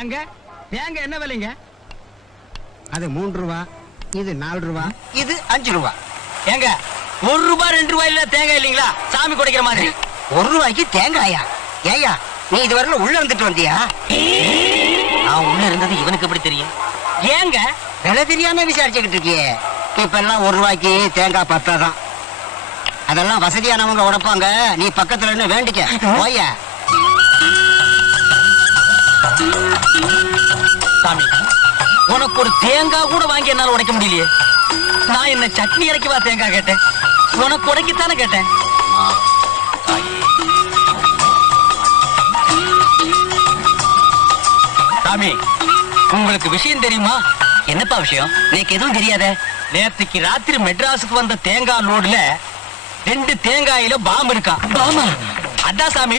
ஏங்க தேங்காய் என்ன விலைங்க? அது 3 ரூபா, இது 4 ரூபா, இது 5 ரூபா. ஏங்க 1 ரூபா 2 ரூபாயில தேங்காய் இல்லீங்களா? சாமி குடைக்கிற மாதிரி. 1 ரூபாய்க்கு தேங்காயா? ஏயா நீ இதுவரையில உள்ள இருந்துட்டு வந்தியா? நான் உள்ள இருந்தது இவனுக்கு எப்படி தெரியும்? ஏங்க விலை தெரியாம விசாரிச்சுக்கிட்டு இருக்கியே. இப்ப எல்லாம் 1 ரூபாய்க்கு தேங்காய் பத்தாதான். அதெல்லாம் வசதியானவங்க உடைப்பாங்க. நீ பக்கத்துல இருந்து வேண்டிக்க போய. சாமி உனக்கு ஒரு தேங்காய் கூட வாங்கி என்னால உடைக்க முடியலையே. நான் என்ன சட்னி இறக்கிவா தேங்காய் கேட்டேன், உனக்கு உடைக்கத்தானே கேட்டேன். சாமி உங்களுக்கு விஷயம் தெரியுமா? என்னப்பா விஷயம்? எனக்கு எதுவும் தெரியாத. நேற்றுக்கு ராத்திரி மெட்ராஸுக்கு வந்த தேங்காய் லோடுல 2 தேங்காயில பாம்பு இருக்கா. பாமா? அதான் சாமி